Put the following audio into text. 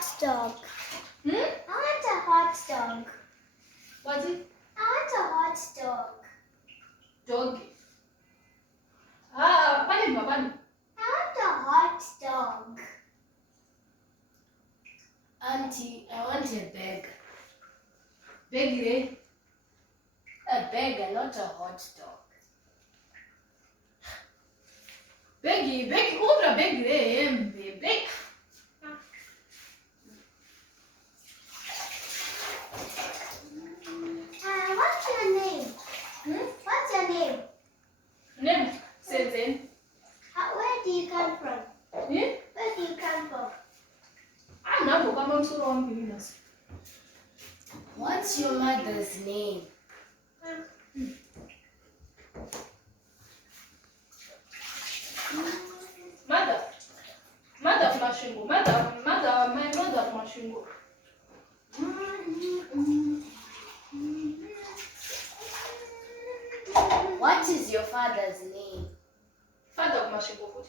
hot dog. Hmm? I want a hot dog. What's it? I want a hot dog. Dog. Ah, pani mabani. I want a hot dog. Auntie, I want a burger. Begire. A burger, not a hot dog. Begi, ubra begire embe. Beg. What's your name? Hmm? What's your name? Name. Sezen. Where do you come from? Eh? Where do you come from? I'm not going to msuro wa mpilinasi. What's your mother's name? Mother. Mother Mashingo. My mother Mashingo. What is your father's name? Father Mashingo.